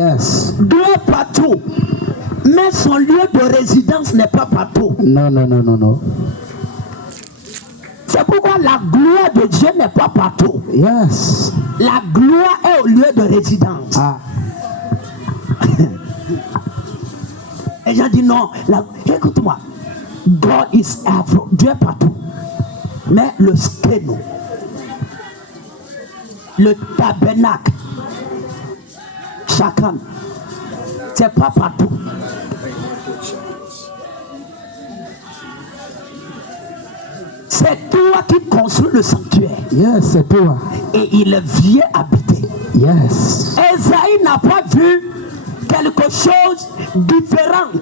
Yes. Dieu est partout. Mais son lieu de résidence n'est pas partout. Non. C'est pourquoi la gloire de Dieu n'est pas partout. Yes. La gloire est au lieu de résidence. Ah. Et j'ai dit non. Écoute-moi. God is everywhere. Dieu est partout. Mais le skéno, le tabernacle, chacun, c'est pas partout. C'est toi qui construis le sanctuaire. Yes, c'est toi. Et il vient habiter. Yes. Esaïe n'a pas vu quelque chose de différent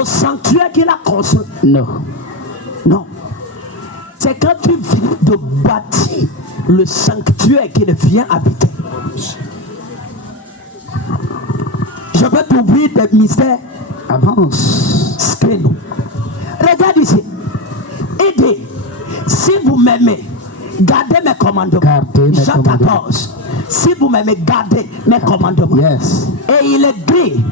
au sanctuaire qu'il a construit. Non. C'est quand tu viens de bâtir le sanctuaire qu'il vient habiter. Je vais t'ouvrir des mystères. Avance. Skéno. Regarde ici. Aidez. Si vous m'aimez, gardez mes commandements. Jean 14. Si vous m'aimez, gardez mes commandements. Yes. Et il est dit,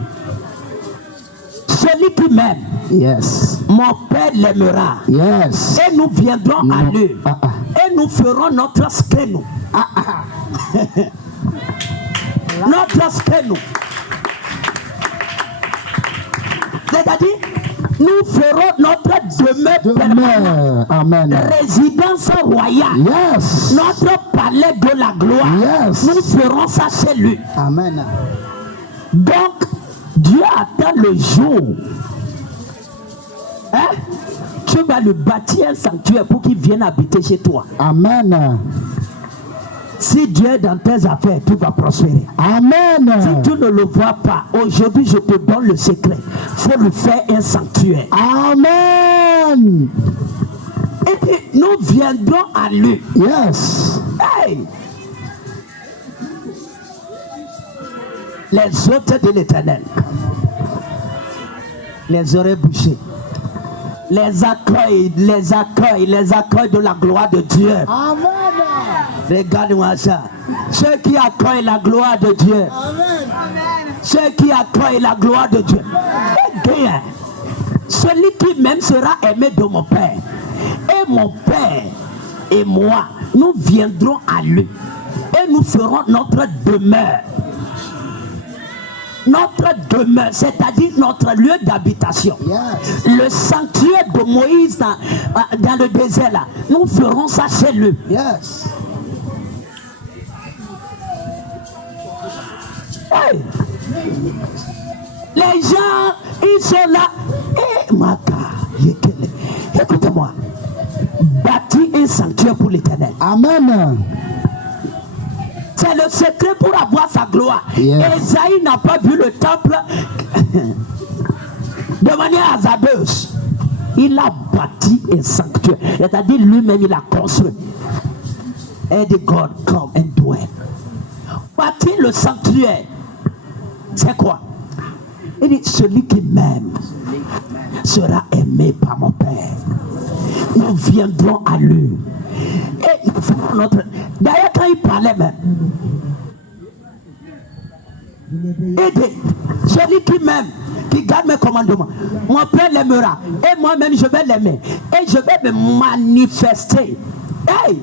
celui qui m'aime, yes, mon Père l'aimera. Yes. Et nous viendrons à lui. Ah. Et nous ferons notre skéno. Notre skéno. C'est-à-dire, nous ferons notre demeure permanente. Amen. Résidence royale. Yes. Notre palais de la gloire. Yes. Nous ferons ça chez lui. Amen. Donc, Dieu attend le jour. Hein? Tu vas lui bâtir un sanctuaire pour qu'il vienne habiter chez toi. Amen. Si Dieu est dans tes affaires, tu vas prospérer. Amen. Si tu ne le vois pas, aujourd'hui je te donne le secret. Il faut lui faire un sanctuaire. Amen. Et puis nous viendrons à lui. Yes. Hey! Les hôtes de l'Éternel, les oreilles bouchées, les accueils de la gloire de Dieu. Amen. Regarde-moi ça. Ceux qui accueillent la gloire de Dieu. Amen. Ceux qui accueillent la gloire de Dieu. Bien. Celui qui m'aime sera aimé de mon Père. Et mon Père et moi, nous viendrons à lui. Et nous ferons notre demeure. Notre demeure, c'est-à-dire notre lieu d'habitation. Yes. Le sanctuaire de Moïse dans le désert là, nous ferons ça chez lui. Yes. Hey. Les gens, ils sont là. Écoutez-moi. Bâtis un sanctuaire pour l'Éternel. Amen. C'est le secret pour avoir sa gloire. Yes. Esaïe n'a pas vu le temple de manière hasardeuse. Il a bâti un sanctuaire. C'est-à-dire lui-même, il a construit. And God come and dwell. Bâtir le sanctuaire, c'est quoi? Il dit, celui qui m'aime sera aimé par mon Père. Nous viendrons à lui. Et nous ferons notre... D'ailleurs, quand il parlait même, aidez, celui qui m'aime, qui garde mes commandements, mon Père l'aimera. Et moi-même, je vais l'aimer. Et je vais me manifester. Hey!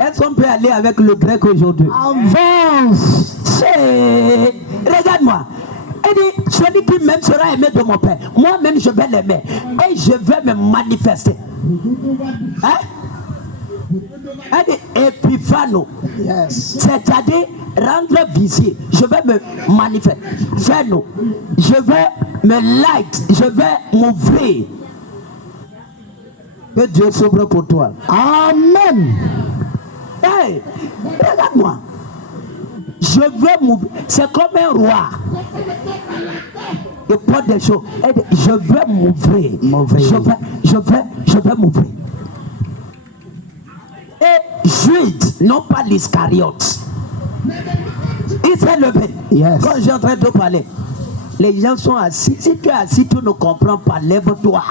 Est-ce qu'on peut aller avec le grec aujourd'hui? Avance. Regarde-moi. Il dit, celui qui m'aime sera aimé de mon Père. Moi-même, je vais l'aimer. Et je vais me manifester. Hein? Elle dit Epiphano. Yes. C'est-à-dire rendre visible. Je vais me manifester. Fais-nous. Je vais me light. Je vais m'ouvrir. Que Dieu s'ouvre pour toi. Amen. Hey, regarde-moi. Je veux m'ouvrir. C'est comme un roi. Il porte des choses. Je veux m'ouvrir. Je vais m'ouvrir. Et Jude, non pas l'Iscariote, il s'est levé. Yes. Quand j'ai en train de parler, les gens sont assis. Si tu es assis, tu ne comprends pas, lève-toi.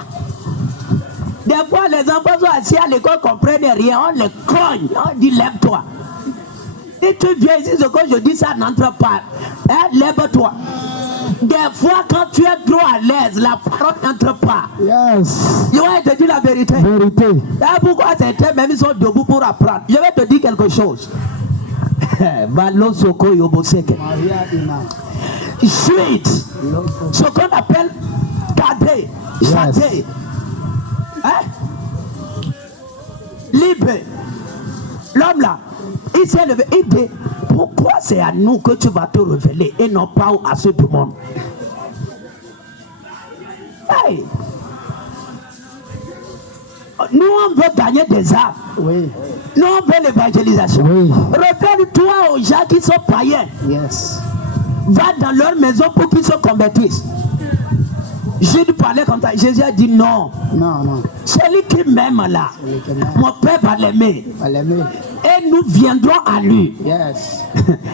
Des fois, les enfants sont assis à l'école, ne comprennent rien. On les cogne. On dit lève-toi. Si tu viens ici, ce que je dis, ça n'entre pas. Hein, lève-toi. Des fois, quand tu es trop à l'aise, la parole n'entre pas. Yes. Je vais te dire la vérité. Vérité. C'est pourquoi certains même ils sont debout pour apprendre. Je vais te dire quelque chose. Suite, ce qu'on appelle cadet, châté, hein? Libre. L'homme là, il s'est levé, il dit, pourquoi c'est à nous que tu vas te révéler et non pas à ceux du monde? Hey! Nous on veut gagner des âmes. Oui. Nous on veut l'évangélisation. Oui. Réfère-toi aux gens qui sont païens. Yes. Va dans leur maison pour qu'ils se convertissent. Jésus parlait comme ça. Jésus a dit non. Non, non. Celui qui m'aime là, mon Père va l'aimer. Va l'aimer. Et nous viendrons à lui. Yes.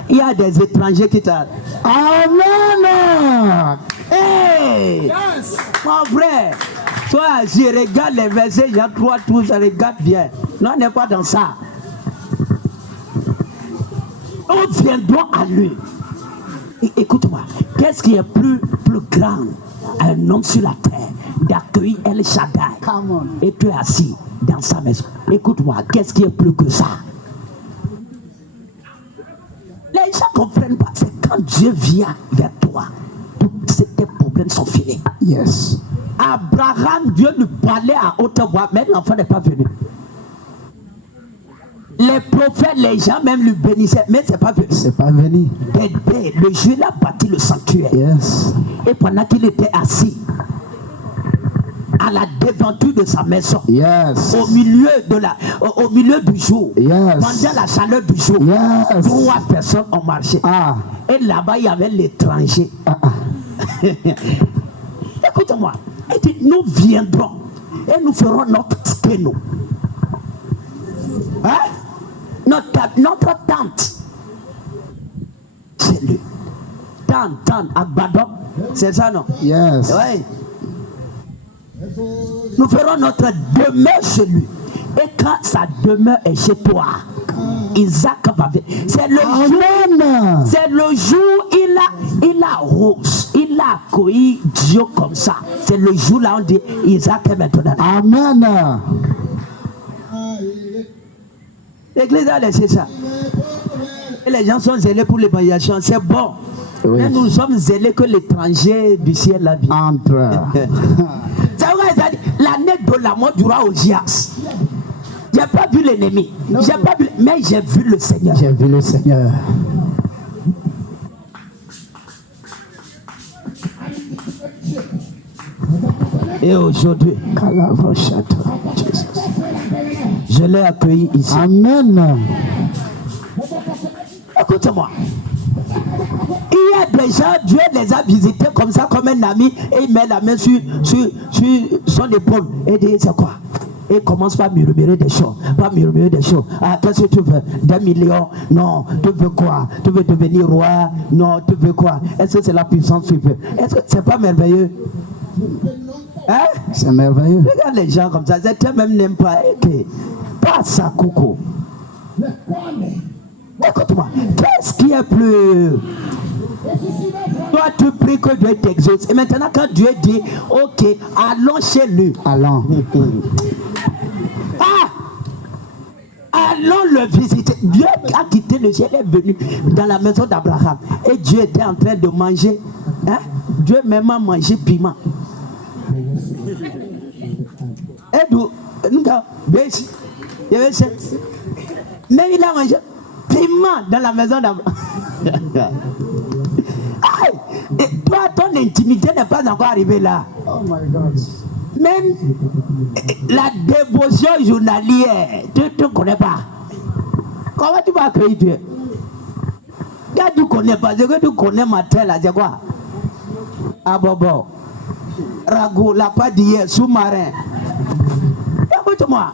Il y a des étrangers qui t'aiment. Amen. Hey! Yes. Mon frère, toi, je regarde les versets, Jean 3, tout, je regarde bien. Non, on n'est pas dans ça. Nous viendrons à lui. Écoute-moi, qu'est-ce qui est plus grand à un homme sur la terre d'accueillir El Shaddai et tu es assis dans sa maison? Écoute-moi, qu'est-ce qui est plus que ça? Les gens ne comprennent pas. C'est quand Dieu vient vers toi, tous tes problèmes sont finis. Yes. Abraham, Dieu lui parlait à haute voix, mais l'enfant n'est pas venu. Les prophètes, les gens même lui bénissaient, mais c'est pas venu. C'est pas venu. Le Dieu a bâti le sanctuaire. Yes. Et pendant qu'il était assis à la devanture de sa maison, yes, au milieu du jour, yes, pendant la chaleur du jour, yes, 3 personnes ont marché. Ah. Et là-bas, il y avait l'étranger. Ah, ah. Écoute-moi, il dit, nous viendrons et nous ferons notre skéno. Hein? Notre tente. C'est lui. Tente, Agbadon. C'est ça, non? Yes. Oui. Nous ferons notre demeure chez lui. Et quand sa demeure est chez toi, Isaac va venir. C'est le jour. C'est le jour il a rose. Il a accueilli Dieu comme ça. C'est le jour là on dit Isaac est maintenant. Amen. L'église a laissé ça. Et les gens sont zélés pour l'évangélisation. C'est bon. Oui. Mais nous sommes zélés que l'étranger du ciel la vie. Entre. C'est vrai, l'année de la mort du roi Ozias. J'ai pas vu l'ennemi. J'ai pas vu, mais j'ai vu le Seigneur. J'ai vu le Seigneur. Et aujourd'hui, je l'ai accueilli ici. Amen. Écoute-moi. Il y a des gens, Dieu les a visités comme ça, comme un ami, et il met la main sur son épaule et dit c'est quoi? Et il commence par murmurer des choses. Ah, qu'est-ce que tu veux? 2 millions? Non. Tu veux quoi? Tu veux devenir roi? Non. Tu veux quoi? Est-ce que c'est la puissance que tu veux? Est-ce que c'est pas merveilleux? Hein? C'est merveilleux. Regarde les gens comme ça, certains même n'aiment pas. Pas ça, coucou. Écoute-moi, qu'est-ce qui est plus... Toi, tu pries que Dieu t'exauce. Et maintenant, quand Dieu dit, ok, allons chez lui. Allons. Allons le visiter. Dieu a quitté le ciel, est venu dans la maison d'Abraham. Et Dieu était en train de manger. Hein? Dieu même a mangé piment. Et d'où? Mais il a mangé piment dans la maison d'Abraham. Et toi, ton intimité n'est pas encore arrivée là. Oh my God. Même la dévotion journalière, tu ne connais pas. Comment tu vas accueillir Dieu? Quand tu ne connais pas, ce que tu connais matin là, c'est quoi? Ah bon, ragoût, la pâte d'hier, sous-marin. Écoute-moi.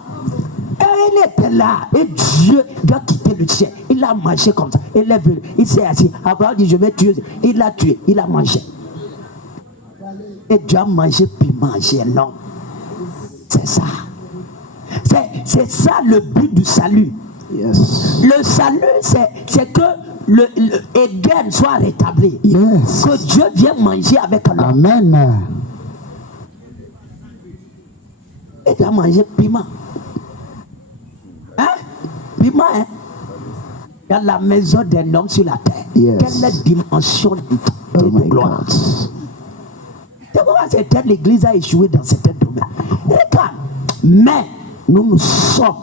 Il était là et Dieu a quitté le ciel. Il a mangé comme ça. Il est venu, il s'est assis. Abraham dit je vais tuer. Il l'a tué, il a mangé. Et Dieu a mangé puis mangé. Non. C'est ça. C'est ça le but du salut. Yes. Le salut, c'est que le Éden soit rétabli. Yes. Que Dieu vienne manger avec l'homme. Amen. Et tu as mangé piment. Hein? Piment, hein? Il y a la maison d'un homme sur la terre. Yes. Quelle est la dimension Oh de my gloire? God. C'est pourquoi certaines l'église a échoué dans certains domaines. Regarde, mais nous sommes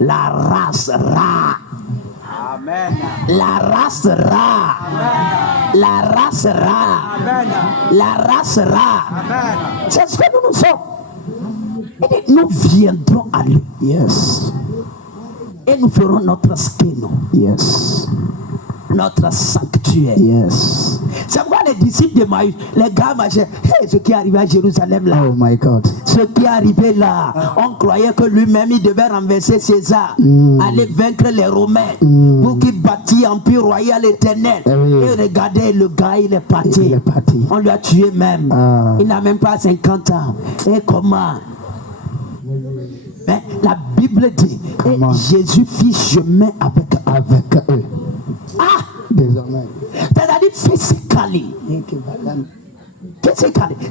la race rare. Amen. La race rare. Amen. La race rare. Amen. La race rare. Amen. C'est ce que nous sommes. Il dit, nous viendrons à lui. Yes. Et nous ferons notre skin, Yes. notre sanctuaire. Yes. C'est pourquoi les disciples de Maïs, les gars marchaient. Hey, ce qui est arrivé à Jérusalem là, Oh my God. ce qui est arrivé là, on croyait que lui-même il devait renverser César, aller vaincre les Romains pour qu'il bâtisse empire royal éternel. Eh oui. Et regardez, le gars il est parti. Il est parti. On lui a tué même. Ah. Il n'a même pas 50 ans. Et comment? Mais la Bible dit, et Comment? Jésus fit chemin avec eux. Avec eux. Ah! Désormais. C'est-à-dire physically.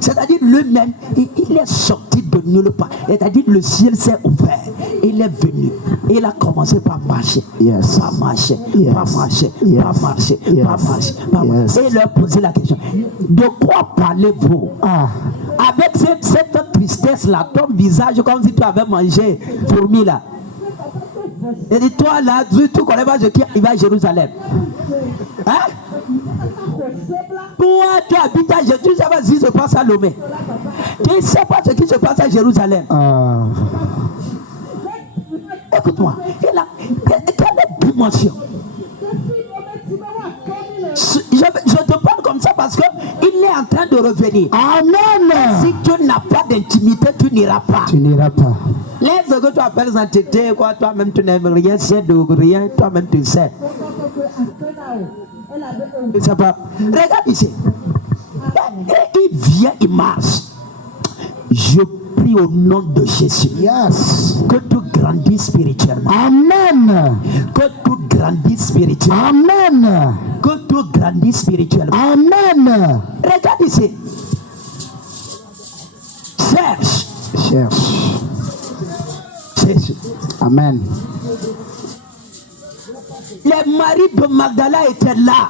C'est-à-dire lui-même, il est sorti de nulle part. C'est-à-dire le ciel s'est ouvert. Il est venu. Il a commencé par marcher. Yes. Par marcher. Yes. Par marcher. Yes. Par marcher. Yes. Par marcher. Par Yes. marcher. Et il leur posait la question. De quoi parlez-vous? Ah. Avec cette tristesse-là, ton visage comme si tu avais mangé fourmi là. Et dit, toi là, tu connais pas ce qui arrive à Jérusalem. Hein? Toi, tu habites à Jérusalem, tu ne sais pas ce qui se passe à Lomé. Tu ne sais pas ce qui se passe à Jérusalem. Ah. Écoute-moi, quelle dimension? Je te parle comme ça parce qu'il est en train de revenir. Amen. Si tu n'as pas d'intimité, tu n'iras pas. Tu n'iras pas. Laisse ce que tu appelles sainteté, quoi, toi-même tu n'aimes rien, c'est de rien, toi-même tu sais. Je sais pas. Regarde ici. Et il vient, il marche. Je prie au nom de Jésus. Yes. Que tu grandisses spirituellement. Amen. Que tu grandisses spirituellement. Amen. Que tu grandisses spirituellement. Amen. Regarde ici. Cherche. Cherche. Jésus. Amen. Les maris de Magdala étaient là,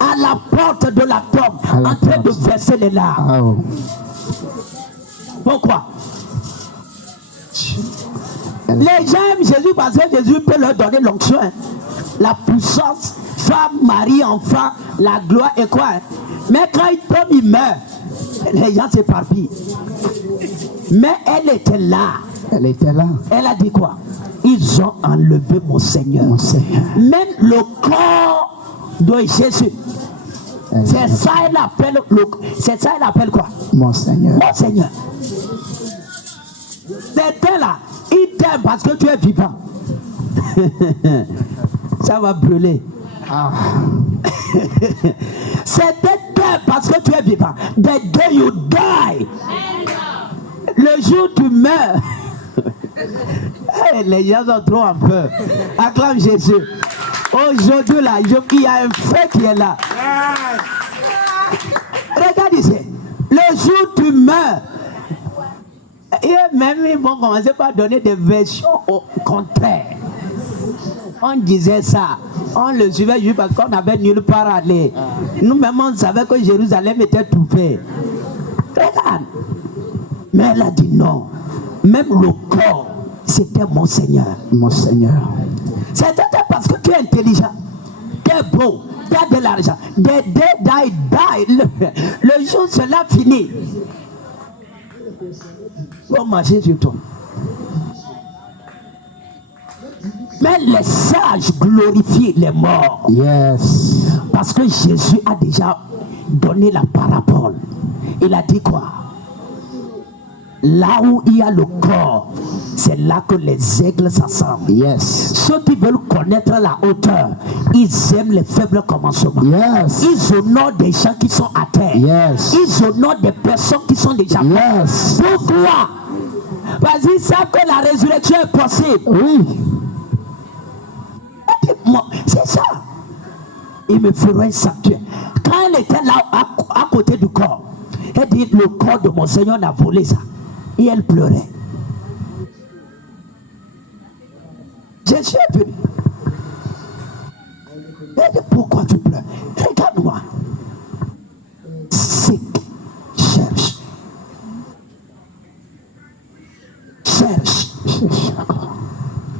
à la porte de la tombe, À la en train de porte. verser les larmes. Oh. Pourquoi? Les gens aiment Jésus parce que Jésus peut leur donner l'onction, hein. La puissance, femme, mari, enfant, la gloire et quoi, hein. Mais quand il meurt, les gens s'éparpillent. Mais elle était là. Elle était là. Elle a dit quoi? Ils ont enlevé mon Seigneur. Mon Seigneur. Même le corps de Jésus. C'est ça elle appelle c'est ça elle appelle quoi? Mon Seigneur. Mon Seigneur. C'était là. Il t'aime parce que tu es vivant. Ça va brûler. Ah. C'était t'aime parce que tu es vivant. The day you die. Le jour où tu meurs. Hey, les gens sont trop en peur. Acclame Jésus. Aujourd'hui là, il y a un feu qui est là. Regarde ici. Le jour où tu meurs, et même ils vont commencer par donner des versions au contraire. On disait ça. On le suivait juste parce qu'on n'avait nulle part à aller. Nous-mêmes, on savait que Jérusalem était trouvée. Regarde. Mais elle a dit non. Même le corps, c'était mon Seigneur. Mon Seigneur. C'était parce que tu es intelligent, tu es beau, tu as de l'argent. The day die, die. Le jour cela finit. Faut marcher sur toi. Mais les sages glorifient les morts. Yes. Parce que Jésus a déjà donné la parabole. Il a dit quoi? Là où il y a le corps, c'est là que les aigles s'assemblent. Yes. Ceux qui veulent connaître la hauteur, ils aiment les faibles commencements. Yes. Ils honorent des gens qui sont à terre. Yes. Ils honorent des personnes qui sont déjà mortes. Yes. Pourquoi? Parce qu'ils savent que la résurrection est possible. Oui. dit, c'est ça. Il me fera un sanctuaire. Quand elle était là à côté du corps, elle dit, le corps de mon Seigneur a volé ça. Et elle pleurait. Jésus est venu. Elle dit, pourquoi tu pleures? Regarde-moi. Seek, cherche. Cherche.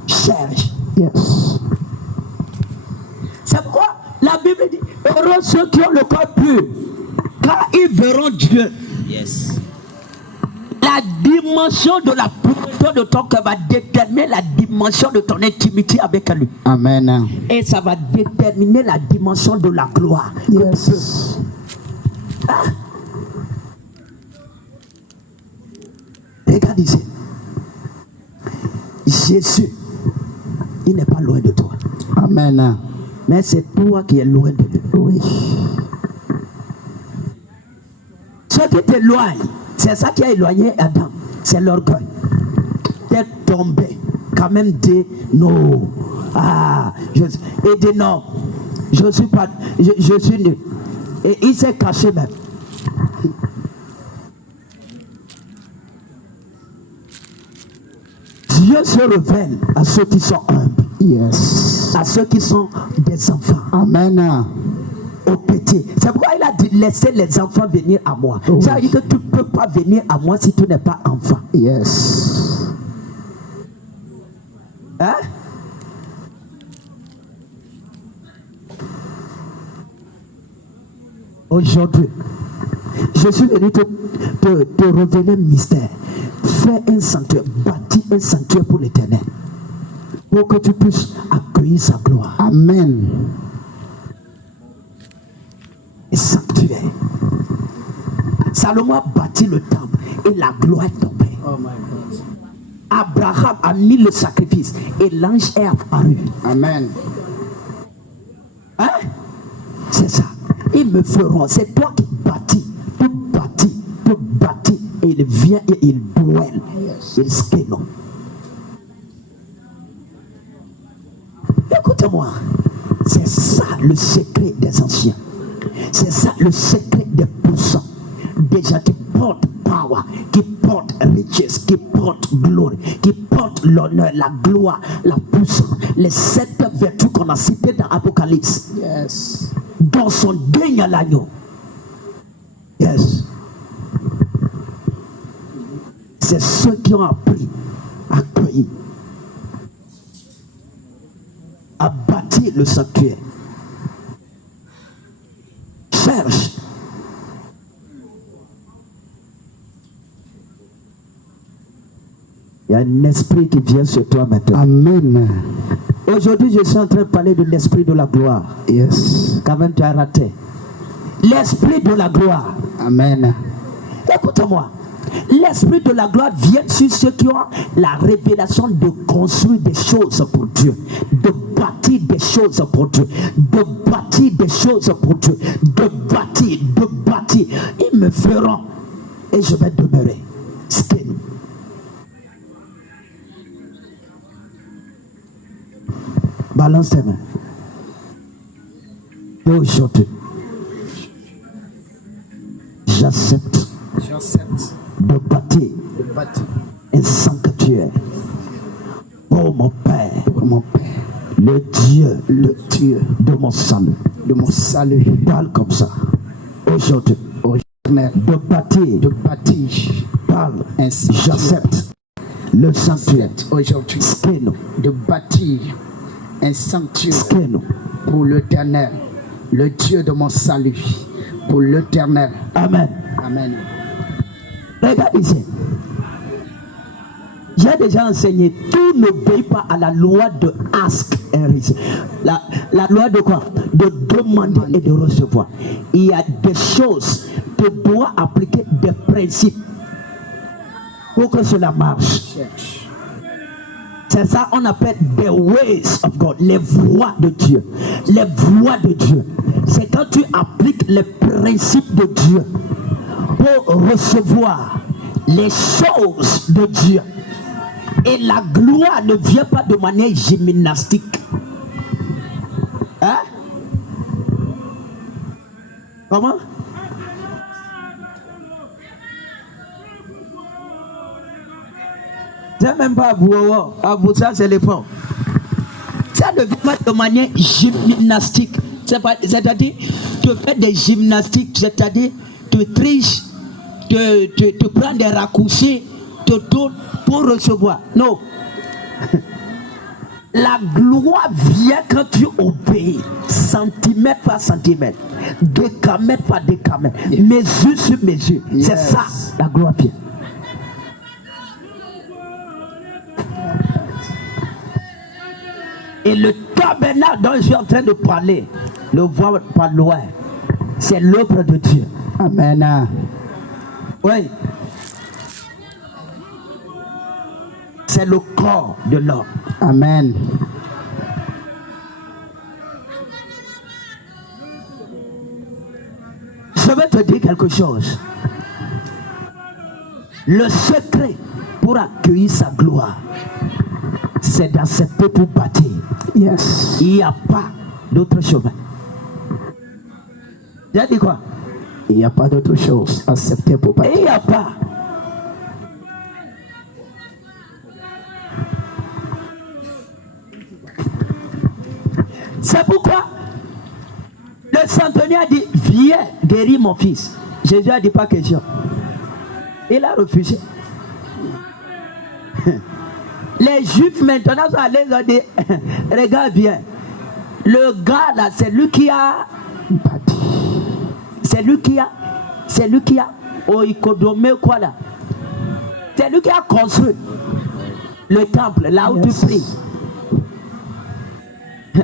Cherche. Yes. C'est pourquoi la Bible dit, heureux ceux qui ont le corps pur, car ils verront Dieu. Yes. La dimension de la pureté de ton cœur va déterminer la dimension de ton intimité avec lui. Amen. Et ça va déterminer la dimension de la gloire. Yes. Ah. Regarde ici. Jésus, il n'est pas loin de toi. Amen. Mais c'est toi qui es loin de lui. Oui. Ce qui t'éloigne, c'est ça qui a éloigné Adam. C'est l'orgueil. T'es tombé. Quand même dit non. Et dit non. Je suis pas. Je suis nul. Et il s'est caché même. Dieu se révèle à ceux qui sont humbles. Yes. À ceux qui sont des enfants. Amen. Aux petits. C'est pourquoi il a dit laissez les enfants venir à moi. Oh. Ça veut dire que tu ne peux pas venir à moi si tu n'es pas enfant. Yes. Hein? Aujourd'hui, je suis venu te révéler un mystère. Fais un sanctuaire, bâtis un sanctuaire pour l'Éternel. Pour que tu puisses accueillir sa gloire. Amen. Un sanctuaire. Salomon a bâti le temple et la gloire est tombée. Oh my God. Abraham a mis le sacrifice et l'ange est apparu. Amen. Hein? C'est ça. Ils me feront. C'est toi qui bâtis. Tu bâtis. Tu bâtis. Et il vient et il dwelle. Yes. Il skéno. Écoute-moi. C'est ça le secret des anciens. C'est ça le secret des puissants. Des gens qui portent power, qui portent riches, qui portent glory, qui portent l'honneur, la gloire, la puissance. Les 7 vertus qu'on a citées dans Apocalypse. Yes. Dans son deuil à l'agneau. Yes. C'est ceux qui ont appris à cueillir, à bâtir le sanctuaire. Cherche. Il y a un esprit qui vient sur toi maintenant. Amen. Aujourd'hui, je suis en train de parler de l'esprit de la gloire. Yes. Quand même, tu as raté. L'esprit de la gloire. Amen. Écoute-moi. L'esprit de la gloire vient sur ceux qui ont la révélation de construire des choses pour Dieu, de bâtir des choses pour Dieu, de bâtir des choses pour Dieu, de bâtir. Ils me feront et je vais demeurer. Skin. Balance tes mains. Et aujourd'hui, j'accepte de bâtir un sanctuaire pour mon Père, le Dieu de mon salut. Parle comme ça. Aujourd'hui, de bâtir. Parle. J'accepte le sanctuaire. Aujourd'hui, Skeno. de bâtir un sanctuaire Skeno. pour l'Éternel, le Dieu de mon salut, pour l'Éternel. Amen. Amen. Regarde ici. J'ai déjà enseigné, tout n'obéit pas à la loi de ask and receive. La loi de quoi? De demander et de recevoir. Il y a des choses, tu dois appliquer des principes pour que cela marche. C'est ça on appelle the ways of God, les voies de Dieu. Les voies de Dieu. C'est quand tu appliques les principes de Dieu pour recevoir les choses de Dieu. Et la gloire ne vient pas de manière gymnastique. Comment? C'est même pas à vous, ça c'est les ponts. Ça ne vient pas de manière gymnastique. C'est-à-dire, tu fais des gymnastiques, c'est-à-dire, tu triches, tu prends des raccourcis, tu tournes pour recevoir. Non. La gloire vient quand tu obéis, centimètre par centimètre, décamètre par décamètre, mesure sur mesure. Yes. C'est ça, la gloire vient. Et le tabernacle dont je suis en train de parler, le voir par loin, c'est l'œuvre de Dieu. Amen. Oui. C'est le corps de l'homme. Amen. Je vais te dire quelque chose. Le secret pour accueillir sa gloire, c'est d'accepter pour bâtir. Yes. Il n'y a pas d'autre chemin. J'ai dit quoi? Il n'y a pas d'autre chose. Accepter pour bâtir. Il n'y a pas. C'est pourquoi le centenier a dit, viens guérir mon fils. Jésus a dit pas question. Il a refusé. Les Juifs maintenant sont allés leur dire, regarde bien, le gars là, c'est lui qui a bâti. C'est lui qui a oikodomé quoi là. C'est lui qui a construit le temple, là où tu pries.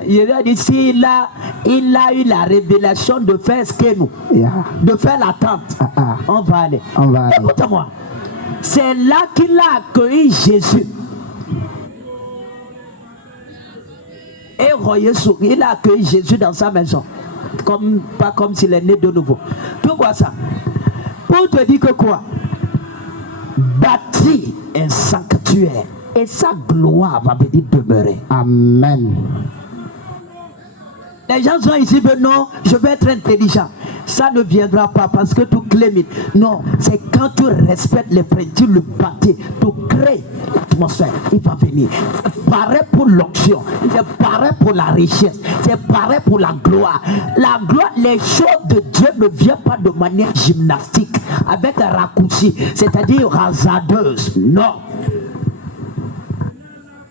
Il a dit, s'il a eu la révélation de faire ce que nous, de faire la tente, on va aller. Écoute-moi, c'est là qu'il a accueilli Jésus. Et il a accueilli Jésus dans sa maison, pas comme s'il est né de nouveau. Tu vois ça? Pour te dire que quoi? Bâtir un sanctuaire et sa gloire va venir demeurer. Amen. Les gens sont ici, mais non, je vais être intelligent. Ça ne viendra pas parce que tu clémites. Non, c'est quand tu respectes les principes, le bâtir, tu crées l'atmosphère, il va venir. C'est pareil pour l'onction, c'est pareil pour la richesse, c'est pareil pour la gloire. La gloire, les choses de Dieu ne viennent pas de manière gymnastique, avec un raccourci, c'est-à-dire hasardeuse. Non.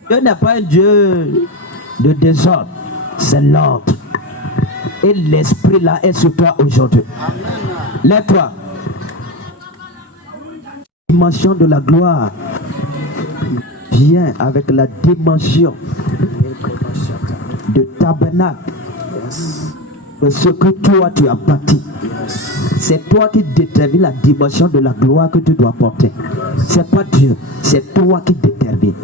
Dieu n'est pas un Dieu de désordre, c'est l'ordre. Et l'esprit là est sur toi aujourd'hui. Lève-toi. La dimension de la gloire vient avec la dimension de tabernacle. De ce que toi tu as bâti. C'est toi qui détermine la dimension de la gloire que tu dois porter. C'est pas Dieu, c'est toi qui détermine.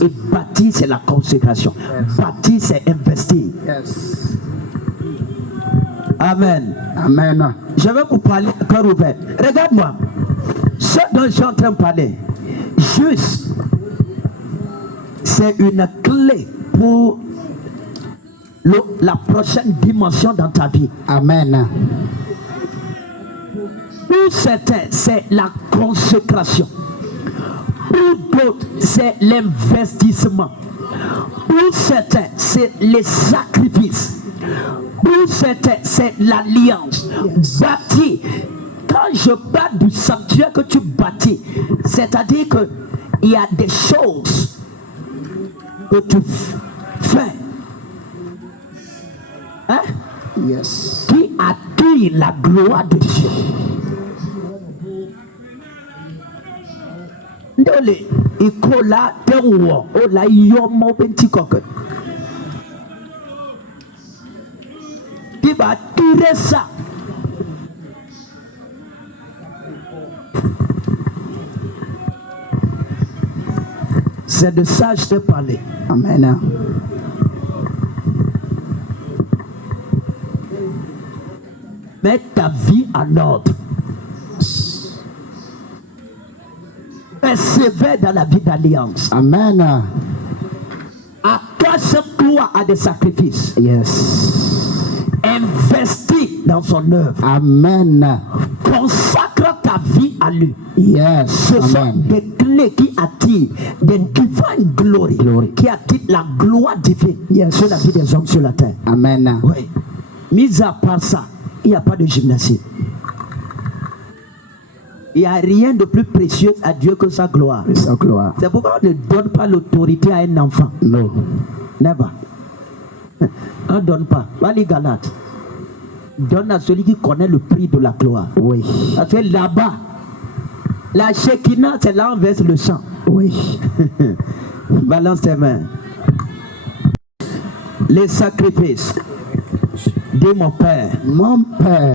Et bâtir, c'est la consécration. Bâtir, c'est investir. Amen. Amen. Je vais vous parler encore ouvert. Regarde-moi. Ce dont je suis en train de parler, juste, c'est une clé pour la prochaine dimension dans ta vie. Amen. Pour certains, c'est la consécration. Pour d'autres, c'est l'investissement. Pour certains, c'est les sacrifices. Pour certains, c'est l'alliance. Bâtir. Quand je parle du sanctuaire que tu bâtis, c'est-à-dire qu'il y a des choses que tu fais. Hein? Yes. Qui accueille la gloire de Dieu. Ndole ikola tewo ola yomo pentikoke. Qui va tirer ça. C'est de ça que je t'ai parlé. Amen. Mets ta vie en ordre. Persévère dans la vie d'alliance. Amen. Attache-toi à des sacrifices. Yes. Investis dans son œuvre. Amen. Consacre ta vie à lui. Yes. Ce sont Amen. des clés qui attirent des divine glory, qui attirent la gloire divine sur la vie des hommes sur la terre. Amen. Oui. Mis à part ça, il n'y a pas de gymnastique. Il n'y a rien de plus précieux à Dieu que sa gloire. Sa gloire. C'est pourquoi on ne donne pas l'autorité à un enfant. Non. Never. On ne donne pas. Pas les Galates. Donne à celui qui connaît le prix de la gloire. Oui. Parce que là-bas, la Shekinah, c'est là on verse le sang. Oui. Balance tes mains. Les sacrifices. Dis mon Père. Mon Père.